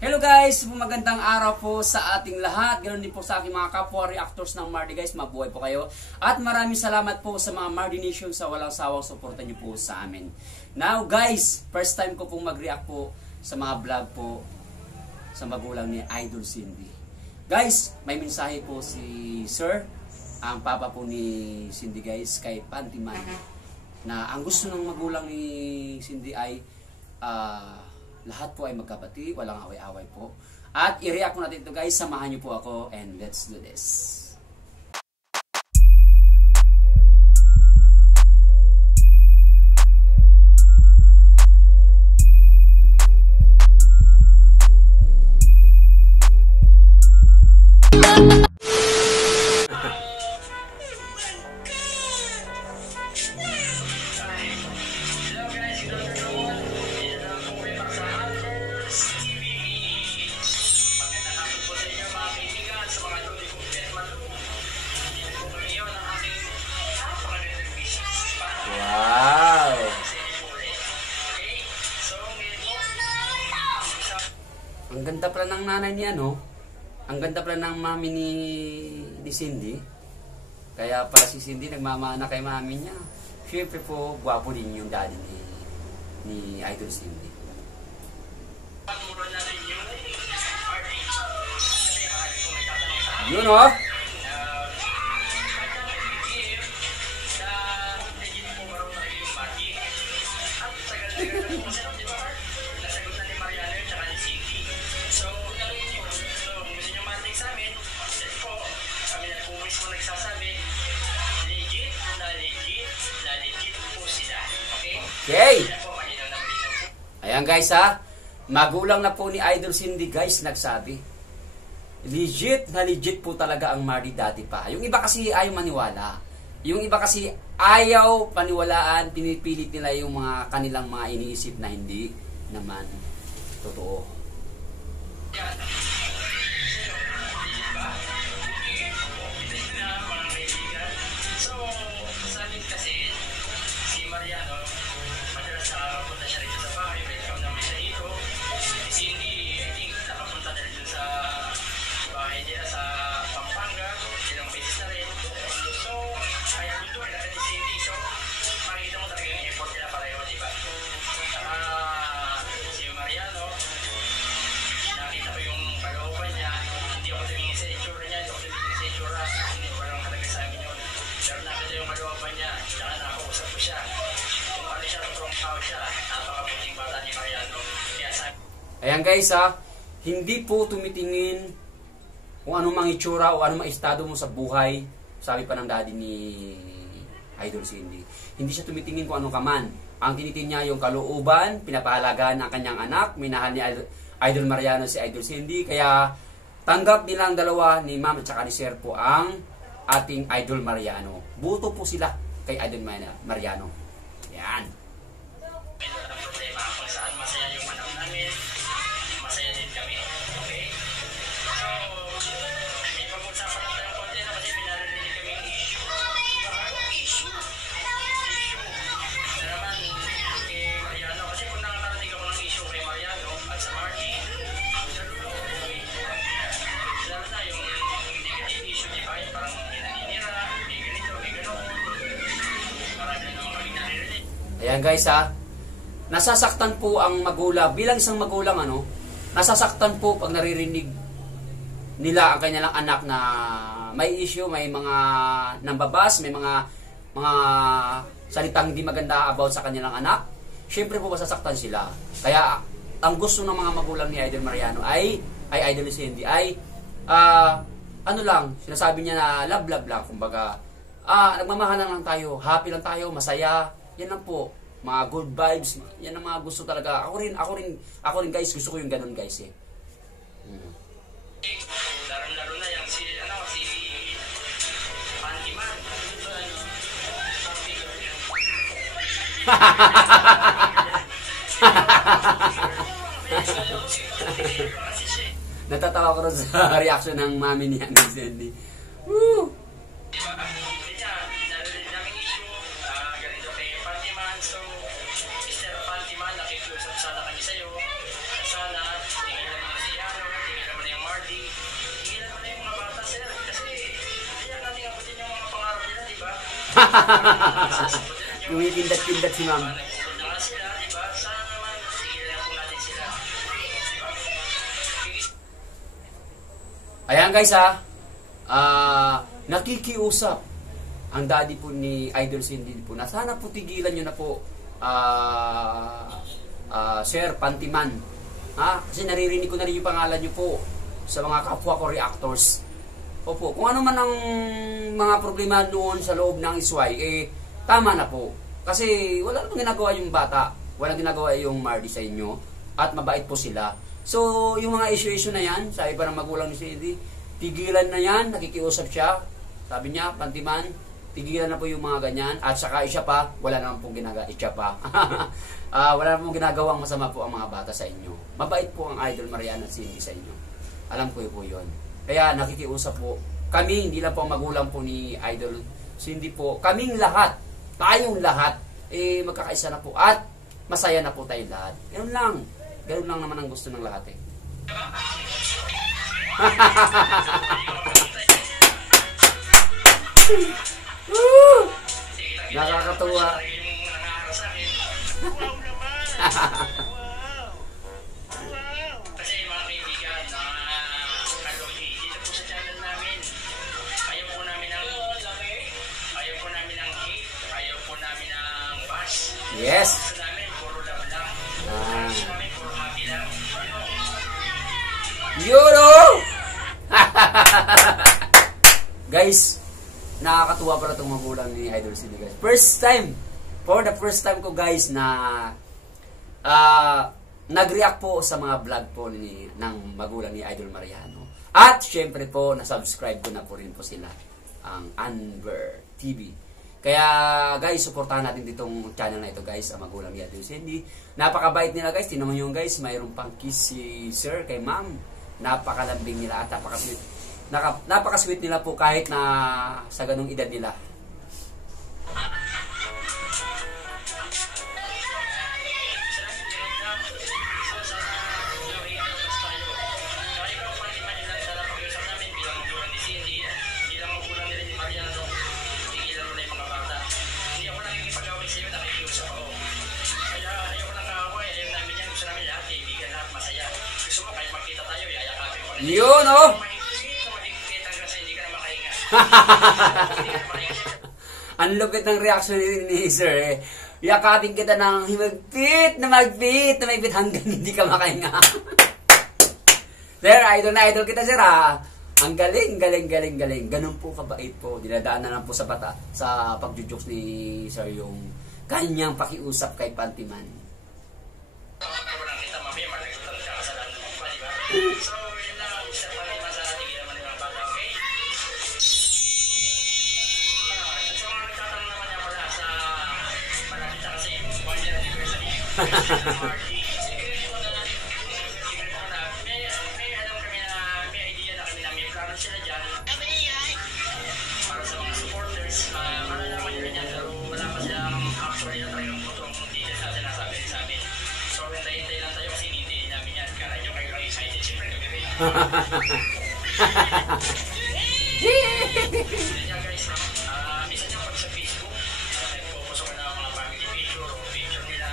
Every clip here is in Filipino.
Hello guys! Magandang araw po sa ating lahat. Ganoon din po sa aking mga kapwa reactors ng Mardi guys. Mabuhay po kayo. At maraming salamat po sa mga Mardi Nation sa walang sawang suporta niyo po sa amin. Now guys, first time ko pong mag-react po sa mga vlog po sa magulang ni Idol Cindy. Guys, may mensahe po si Sir, ang papa po ni Cindy guys, kay Pantiman. Na ang gusto ng magulang ni Cindy ay lahat po ay magkapati, walang away-away po. At i-react ko natin ito guys, samahan niyo po ako and let's do this. Wow! Ang ganda pala ng nanay niya, no? Ang ganda pala ng mami ni Cindy. Kaya pala si Cindy nagmamana kay mami niya. Siyempre po, gwapo din yung daddy ni Idol Cindy. Yun, oh! Okay. Ayan guys ha. Magulang na po ni Idol Cindy guys nagsabi. Legit na legit po talaga ang Mardi dati pa. Yung iba kasi ayaw maniwala. Yung iba kasi ayaw paniwalaan, pinipilit nila yung mga kanilang mga iniisip na hindi naman totoo. Ayan guys ha, hindi po tumitingin kung anong mga itsura o anong mga estado mo sa buhay, sabi pa ng daddy ni Idol Cindy. Hindi siya tumitingin kung ano ka man. Ang tinitingin niya yung kalooban, pinapahalagaan ng kanyang anak, minahal ni Idol Mariano si Idol Cindy, kaya tanggap nilang dalawa ni Ma'am at saka ni Sir po ang ating Idol Mariano. Buto po sila kay Idol Mariano. Yan. Ayan guys ha, nasasaktan po ang magulang, bilang isang magulang ano, nasasaktan po pag naririnig nila ang kanilang anak na may issue, may mga nambabas, may mga salitang hindi maganda about sa kanilang anak. Siyempre po masasaktan sila. Kaya ang gusto ng mga magulang ni Idol Mariano ay Idol Cindy ay ano lang, sinasabi niya na love lang, kumbaga nagmamahal lang tayo, happy lang tayo, masaya. Yan lang po, mga good vibes, yan ang mga gusto talaga. Ako rin guys, gusto ko yung ganun guys eh. Laro na yung si Pantiman. Natatawa ko rin sa reaction ng mami niya ni Cindy. Woo! Sana nakikiusap sana kami sa'yo. Sana tingin naman siya Kumikindat-kindat si ma'am. Nagpupunta nga sila, di ba? Sana naman, sige na po natin sila. Ayan guys nakikiusap ang daddy po ni Idol Cindy po na sana po tigilan nyo na po Sir Pantiman. Kasi naririnig ko na rin yung pangalan nyo po sa mga kapwa ko reactors. Opo, kung ano man ang mga problema noon sa loob ng isway, tama na po. Kasi wala namang ginagawa yung bata, walang ginagawa yung Mardy sa inyo, at mabait po sila. So, yung mga issue na yan, sabi pa ng magulang ni Cindy, tigilan na yan, nakikiusap siya. Sabi niya, Pantiman, tigilan na po yung mga ganyan. At saka siya pa, wala naman pong ginagawa, siya pa. Wala naman pong ginagawang masama po ang mga bata sa inyo. Mabait po ang Idol Mariana at Cindy sa inyo. Alam ko po yun. Kaya nakikiusap po, kami, hindi lang po ang magulang po ni Idol Cindy po, kaming lahat, tayong lahat, magkakaisa na po at masaya na po tayong lahat. Ganun lang. Ganun lang naman ang gusto ng lahat Nakakatuwa. Wow naman! Wow! Kasi mga kaibigan, kalohi, dito po sa channel namin, ayaw po namin ng hate, ayaw po namin ng bash. Yes. Gusto namin, puro love lang. Gusto namin, puro happy lang. Guys, nakakatuwa pala itong magulang ni Idol Cindy guys. For the first time ko guys na nag-react po sa mga vlog po ng magulang ni Idol Mariano. At syempre po, na-subscribe ko na po rin po sila, ang Amber TV. Kaya guys, supportahan natin ditong channel na ito guys, ang magulang ni Idol Cindy. Napakabait nila guys, tinanong nyo guys, mayroong pang kiss si sir kay ma'am. Napakalambing nila at napaka-sweet nila po kahit na sa ganung edad nila. Yun, oh! Ang lupit ng reaction ni sir Yakatin kita ng himagpit na magpit hanggang hindi ka makahinga. Sir, idol na idol kita sir Ang galing. Ganun po kabait po. Dinadaan na lang po sa pagjujokes ni sir yung kanyang pakiusap kay Pantiman. Para sa mga supporters, malalaman nyo rin yan, pero wala pa silang actually na talagang putong details na sinasabi sa amin. So, hintay-hintay lang tayo kasi hindi namin yan. Kaya nyo kayo lang excited, siyempre kami rin. Ganyan guys, minsan nyo pag sa Facebook, nagpo-post ako ng mga family picture o picture nila.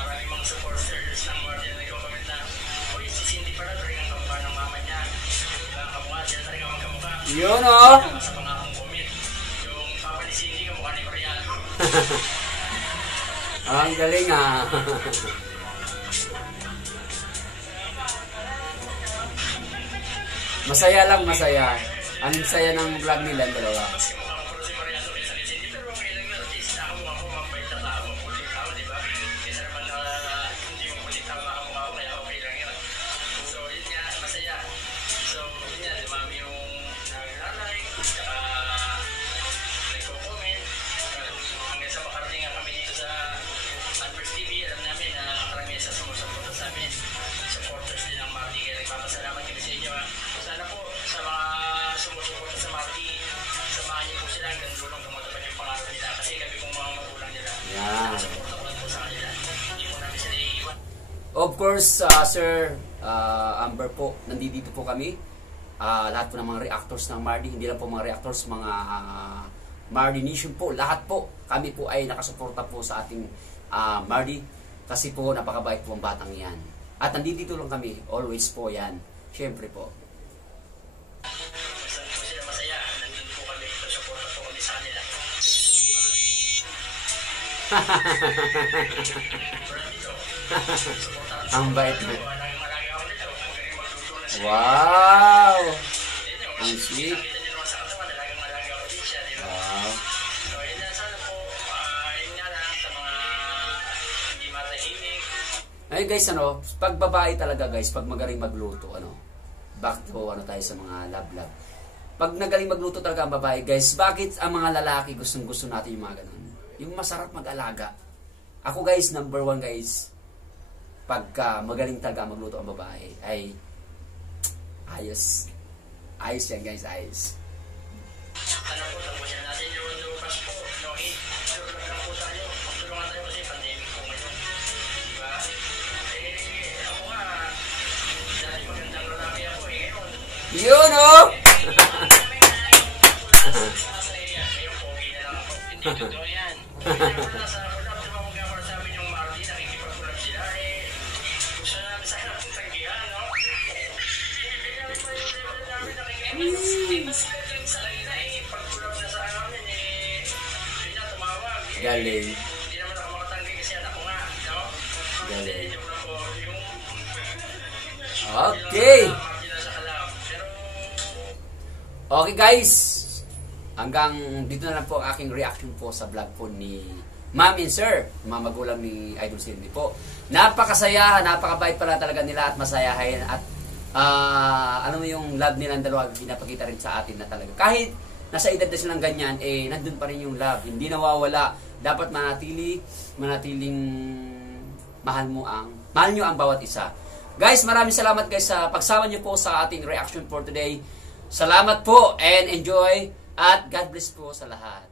Maraming mga supporters ng Guardian nag-comment na, "Uy, si Cindy pala, talagang kamukha ng mama niya. Kamukha siya talagang magkamukha." Yun oh! Sa mga comment, yung papa ni Cindy kamukha ni Mariano. Ang galing Masaya lang, masaya. Ang saya ng vlog nila dalawa. Mas kamukha ko puro si Mariano kaysa ni Cindy, pero okay lang yun. At least nakamukha ko mabait na tao, mabuting tao, di ba? Kaysa naman hindi yung mabuting tao nakamukha ko, kaya okay lang yun. So, yun nga, masaya. So, yun nga, dumami yung nag-like, saka nagko-comment. Hanggang sa makarating nga kami dito sa Amber TV, alam namin na karamihan sa sumusuporta sa amin. Supporters din ng Mardy, kaya nagpapasalamat kami sa inyo. Sana po sa mga sumusuporta sa Mardy, samahan niyo po sila hanggang dulong tumatupad yung pangarap nila. Kasi kami pong mga magulang nila. Yeah. Suporta ko lang po sa kanila. Hindi po namin sila iiwan. Of course, Sir Amber po, nandito po kami. Lahat po ng mga reactors ng Mardy, hindi lang po mga reactors, mga Mardi Nation po, lahat po, kami po ay nakasuporta po sa ating Mardi kasi po napakabait po ang batang yan. At nandito lang kami, always po yan. Siyempre po. Basta po sila masaya, nandun po kami, suporta po kami sa kanila. Ang bait mo. Malagi ako nito, magaling magluto na sila. Wow! Ang sweet. Nakita niyo naman sa katawan, malaga ako din siya, di ba? Wow. So, yun na sana po, yun nga lang sa mga hindi matahimik. Ay guys, pag babae talaga guys, pag magaling magluto, back to tayo sa mga love. Pag nagaling magluto talaga ang babae guys, bakit ang mga lalaki gustong-gusto natin yung mga ganun? Yung masarap mag-alaga. Ako guys, number 1 guys, pagka magaling talaga magluto ang babae, ay ayos. Ayos yan guys, ayos. Sana po, tapusin na natin yung lupas po. No, tulungan lang po tayo. Tulungan tayo kasi pandemic po ngayon. Diba? Ako nga, dahil magandang lalaki ako ngayon. Yun Ngayon, pogi na lang ako. Hindi totoo yan. Kaya nasa kulab, tumawag ako na sabi yung Marty, nakikipag-kulab sila gusto namin sa harap ng tanggihan, no? Kaya pa yung level namin nakikipag-kulab sa kanila pag-kulab na sa amin yun na tumawag. Galing. Hindi naman ako makatanggi kasi anak ko nga, no? Galing. Hindi naman ako yung... Okay. Marty na sa kalab. Pero... Okay guys, hanggang dito na lang po ang aking reaction po sa vlog po ni Ma'am and Sir, mga magulang ni Idol Cindy po. Napakasaya, napakabait pala talaga nila at masayahin at yung love nilang dalawa pinapakita rin sa atin na talaga. Kahit nasa edad na silang ganyan, nandun pa rin yung love, hindi nawawala. Dapat manatiling mahal nyo ang bawat isa. Guys, maraming salamat guys sa pagsama nyo po sa ating reaction for today. Salamat po and enjoy at God bless po sa lahat.